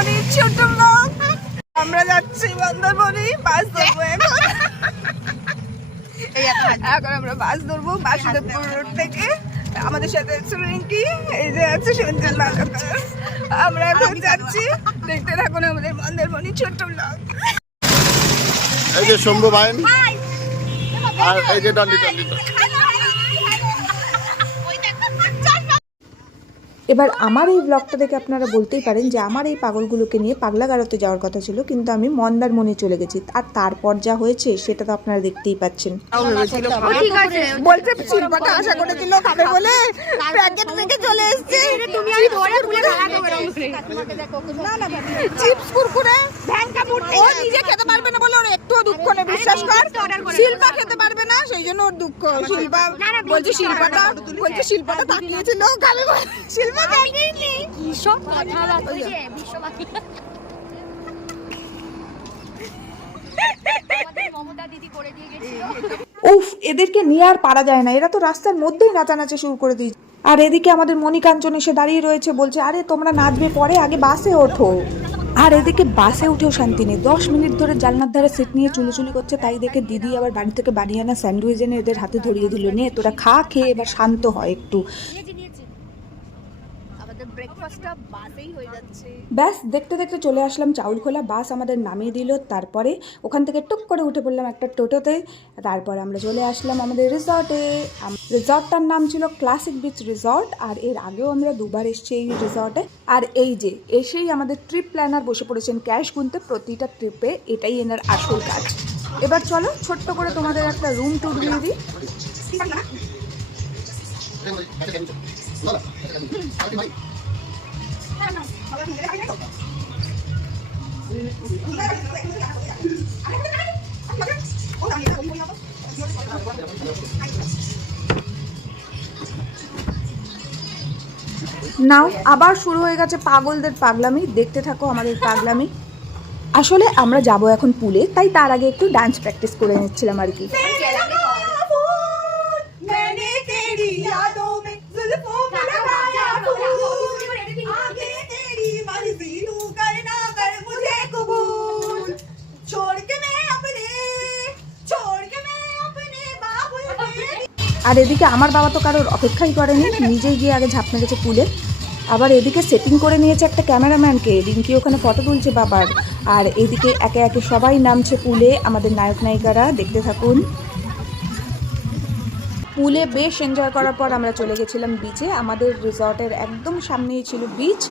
মন্দারমণির ছোট ব্লগ। আমরা যাচ্ছি মন্দারমণি, বাস ধরবো এখন। এখন আমরা বাস ধরবো বাসুদেবপুর রোড থেকে। আমাদের সাথে আছে রিঙ্কি, এই যে আছে সঞ্জয় মালাকার। আমরা এখন যাচ্ছি, দেখতে থাকুন আমাদের মন্দারমণির ছোট ব্লগ। এই যে শম্ভু ভাই আর এই যে ডন্ডি ডন্ডি। এবার আমার এই ব্লগটা দেখে আপনারা বলতেই পারেন যে আমার এই পাগলগুলোকে নিয়ে পাগলাগারোতে যাওয়ার কথা ছিল, কিন্তু আমি মন্দারমণি চলে গেছি। আর তারপর যা হয়েছে সেটা তো আপনারা দেখতেই পাচ্ছেন। বলছে শিল্পাটা আশা করেছিল খাবে বলে প্যাকেট থেকে চলে এসেছে। চিপস কুরকুরে ও নিজে খেতে পারবে না বলে ওর একটু দুঃখ নেই, বিশ্বাস কর। শিল্পা খেতে পারবে না সেই জন্য ওর দুঃখ। শিল্পা বলছে শিল্পাটা তাকিয়েছিল খাবে বলে, শিল্পা খায়নি। কি সব কথা বলছে বিশ্ববাসী। উফ, এদেরকে নিয়ে আর পারা যায় না, এরা তো রাস্তার মধ্যেই নাচানাচি শুরু করে দিয়েছে। আর এদিকে আমাদের মণিকাঞ্চন এসে দাঁড়িয়ে রয়েছে, বলছে আরে তোমরা নাচবে পরে, আগে বাসে ওঠো। আর এদিকে বাসে উঠেও শান্তি নেই, 10 মিনিট ধরে জানলার ধারে সিট নিয়ে চুলোচুলি করছে। তাই দেখে দিদি আবার বাড়ি থেকে বানিয়ে আনা স্যান্ডউইচ এনে এদের হাতে ধরিয়ে দিল, নে তোরা খা, খেয়ে এবার শান্ত হয় একটু। ব্যাস দেখতে দেখতে চলে আসলাম চাউলখোলা। বাস আমাদের নামিয়ে দিল, তারপরে ওখান থেকে টুক করে উঠে পড়লাম একটা টোটোতে। তারপর আমরা চলে আসলাম আমাদের রিসর্টে। রিসর্টটার নাম ছিল ক্লাসিক বিচ রিসর্ট, আর এর আগেও আমরা দুবার এসেছি এই রিসর্টে। আর এই যে এসেই আমাদের ট্রিপ প্ল্যানার বসে পড়েছেন ক্যাশ গুনতে প্রতিটা ট্রিপে, এটাই এনার আসল কাজ। এবার চলো ছোট্ট করে তোমাদের একটা রুম ট্যুর দিয়ে দিই। নাও আবার শুরু হয়ে গেছে পাগলদের পাগলামি, দেখতে থাকো আমাদের পাগলামি। আসলে আমরা যাব এখন পুলে, তাই তার আগে একটু ডান্স প্র্যাকটিস করে নিচ্ছিলাম আর কি। আর এদিকে আমার বাবা তো কারোর অপেক্ষাই করেনি, নিজেই গিয়ে আগে ঝাঁপ মেরেছে পুলে। আবার এদিকে সেটিং করে নিয়েছে একটা ক্যামেরাম্যানকে, রিঙ্কি ওখানে ফটো তুলছে বাবার। আর এদিকে একে একে সবাই নামছে পুলে, আমাদের নায়ক নায়িকারা, দেখতে থাকুন। পুলে বেশ এনজয় করার পর আমরা চলে গেছিলাম বিচে। আমাদের রিসর্টের একদম সামনেই ছিল বিচ।